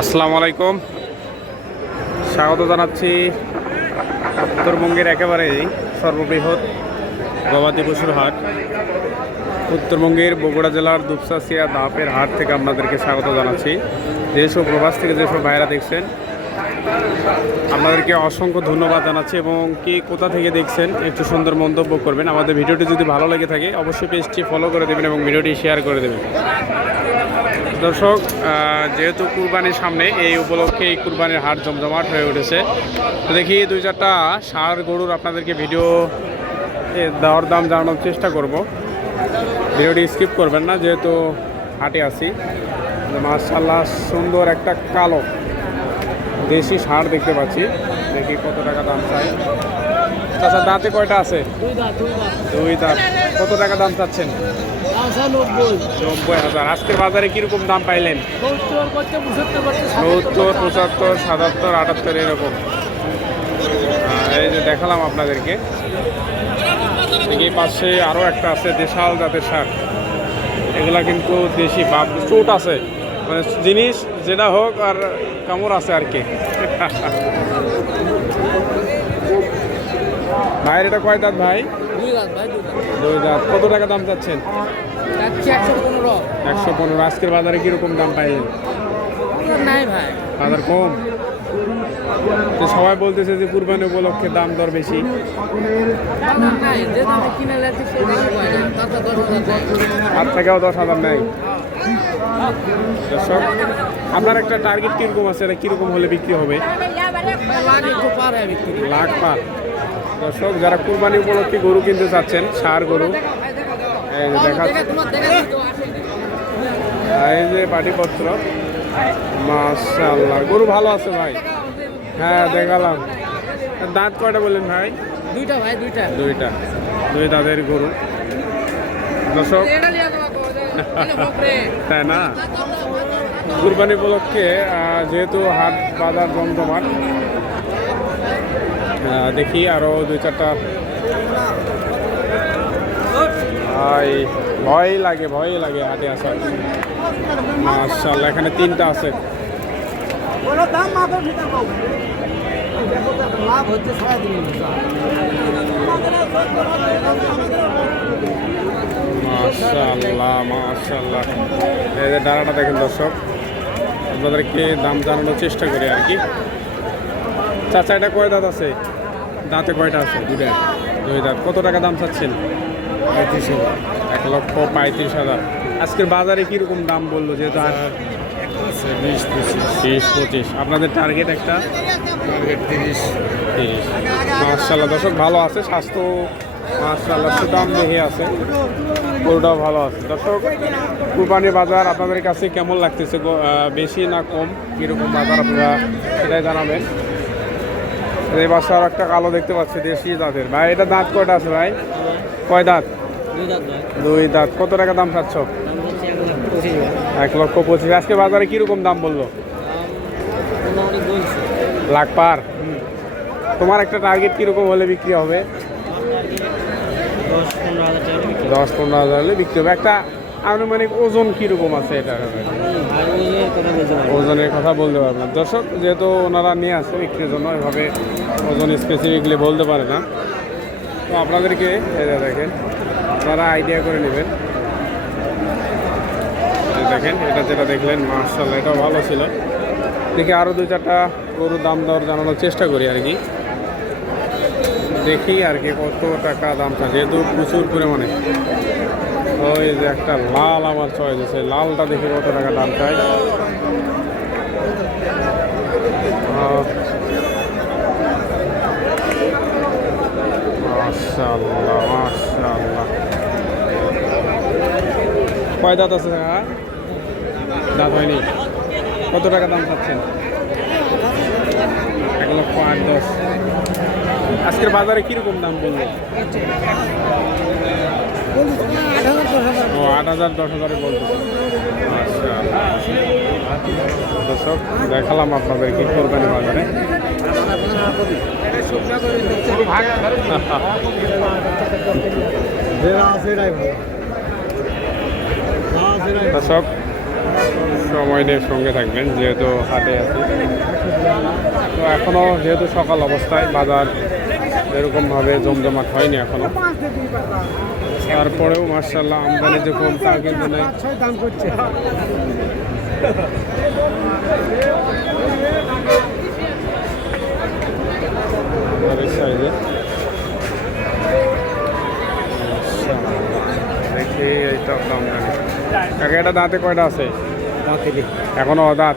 আসসালামু আলাইকুম, স্বাগত জানাচ্ছি উত্তরবঙ্গের একেবারে সর্ববৃহৎ গবাদি পশুর হাট উত্তরবঙ্গের বগুড়া জেলার দুপচাচিয়া দাপের হাট থেকে আপনাদেরকে স্বাগত জানাচ্ছি। যেসব প্রবাস থেকে যেসব ভাইরা দেখছেন আপনাদেরকে অসংখ্য ধন্যবাদ জানাচ্ছি এবং কে কোথা থেকে দেখছেন একটু সুন্দর মন্তব্য করবেন। আমাদের ভিডিওটি যদি ভালো লেগে থাকে অবশ্যই পেজটি ফলো করে দেবেন এবং ভিডিওটি শেয়ার করে দেবেন। দর্শক, যেহেতু কুরবানির সামনে এই উপলক্ষে এই কুরবানির হাট জমজমাট হয়ে উঠেছে, তো দেখি দুই চারটা ষাঁড় গরুর আপনাদেরকে ভিডিও দেওয়ার দাম জানানোর চেষ্টা করব। ভিডিওটি স্কিপ করবেন না, যেহেতু হাটে আছি। মাশাআল্লাহ সুন্দর একটা কালো দেশি ষাঁড় দেখতে পাচ্ছি। দেখি কত টাকা দাম চাই। আচ্ছা, দাঁতে কয়টা আছে? দুই দাঁত। কত টাকা দাম চাচ্ছেন? 90,000। আজকের বাজারে কিরকম দাম পাইলেন? 70, 75, 77, 78 এরকম। এই যে দেখালাম আপনাদেরকে। এই পাশে আরও একটা আছে দেশাল জাতের ষাঁড়। এগুলা কিন্তু দেশি বাপ চোট আছে, মানে জিনিস যেটা হোক আর কামড় আছে আর কি। ভাইয়ের এটা কয় দাঁত ভাই? দুই দাঁত। কত টাকা দাম চাচ্ছেন? 115। আজকের বাজারে কিরকম দাম পাইলেন? বাজার কম। তো সবাই বলতেছে যে কুরবানি উপলক্ষে দাম দর বেশি। আর থেকেও 10,000 নেই। দর্শক, আপনার একটা টার্গেট কিরকম আছে? এটা কিরকম হলে বিক্রি হবে? লাখ পার। দর্শক, যারা কুরবানি উপলক্ষে গরু কিনতে চাচ্ছেন, ষাঁড় গরু দেখাচ্ছে। এই যে পাটিপত্র, মাশাআল্লাহ গরু ভালো আছে ভাই। হ্যাঁ দেখালাম। দাঁত কয়টা বললেন ভাই? দুইটা ভাই, দুইটা। দুই দাঁতের গরু। দর্শক, তাই না? কুরবানি উপলক্ষে যেহেতু হাট বাজার জমজমাট, দেখি আরো দুই চারটা। ভয় লাগে হাটে আসার। মাশাআল্লাহ, এখানে তিনটা আছে। মাশাআল্লাহ। এই যে ডানাটা দেখেন দর্শক, আপনাদেরকে দাম জানানোর চেষ্টা করি আর কি। চাচা, এটা কয় দাঁত আছে? দাঁতে কয়টা আছে? দুই দাঁত। কত টাকা দাম চাচ্ছেন? 35,000। 1,35,000। আজকের বাজারে কিরকম দাম বললো? যেহেতু 20-25। আপনাদের টার্গেট একটা? 30। মাশাআল্লাহ দর্শক, ভালো আছে স্বাস্থ্য। মাশাআল্লাহ সুদাম দেহে আছে, গরুটাও ভালো আছে। দর্শক, কুরবানি বাজার আপনাদের কাছে কেমন লাগতেছে? বেশি না কম? কীরকম বাজার আপনারা সেটাই জানাবেন। এই বাসার একটা কালো দেখতে পাচ্ছি দেশি দাঁতের। ভাই, এটা দাঁত কয়টা আছে ভাই? কয় দাঁত? দুই দাঁত। কত টাকা দাম চাচ্ছ? 1,25,000। আজকে বাজারে কিরকম দাম বললো? লাখ পার। তোমার একটা টার্গেট কিরকম হলে বিক্রি হবে? 10-15,000 হলে বিক্রি হবে। একটা আনুমানিক ওজন কিরকম আছে এটা? ওজনের কথা বলতে পারবো না দর্শক, যেহেতু ওনারা নিয়ে আসে বিক্রির জন্য, এভাবে ওজন স্পেসিফিকলি বলতে পারে না। তো আপনাদেরকে এটা দেখেন, আপনারা আইডিয়া করে নেবেন। দেখেন, এটা যেটা দেখলেন মাশাআল্লাহ, এটাও ভালো ছিল। দেখি আরও দুই চারটা গরুর দাম দর জানানোর চেষ্টা করি আর কি। দেখি আর কি কত টাকা দাম চাই, যেহেতু প্রচুর পরিমাণে। ওই যে একটা লাল আমার চয়েস আছে, লালটা দেখি কত টাকা দাম চাই। মাশাআল্লাহ মাশাআল্লাহ। কয় দাঁত আছে? দাঁত হয়নি। কত টাকা দাম চাচ্ছেন? 1,08,10,000। আজকের বাজারে কিরকম দাম বলবো? 8,000 10,000 বলতো। আচ্ছা দর্শক, দেখালাম আপনাদের কি কোরবানি বাজারে। দর্শক, সময় নিয়ে সঙ্গে থাকবেন, যেহেতু হাটে আছে। তো এখনও যেহেতু সকাল অবস্থায় বাজার এরকমভাবে জমজমাট হয়নি এখনও, তারপরেও মার্শাল্লাহ আমদানি যে কম তা কিন্তু নেই। দেখি এইটা আমদানি। কাকা এটা দাঁতে কয়টা আছে? এখনো দাঁত।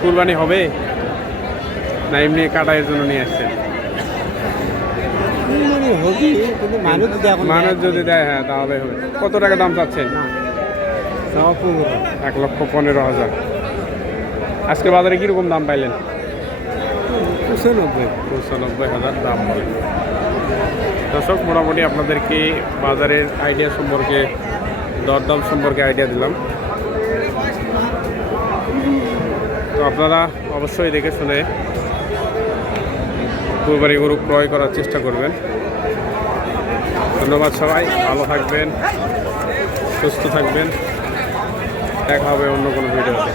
কুরবানি হবে না এমনি কাটাইয়ের জন্য নিয়ে আসছেন? মানুষ যদি দেয় হ্যাঁ তাহলে হবে। কত টাকা দাম চাচ্ছেন? 1,15,000। আজকে বাজারে কিরকম দাম পাইলেন? 95,000 দাম বলে। দর্শক, মোটামুটি আপনাদেরকে বাজারের আইডিয়া সম্পর্কে, দরদাম সম্পর্কে আইডিয়া দিলাম। তো আপনারা অবশ্যই দেখে শুনে কুরবানি গরু ক্রয় করার চেষ্টা করবেন। ধন্যবাদ সবাই, ভালো থাকবেন, সুস্থ থাকবেন, দেখা হবে অন্য কোনো ভিডিওতে।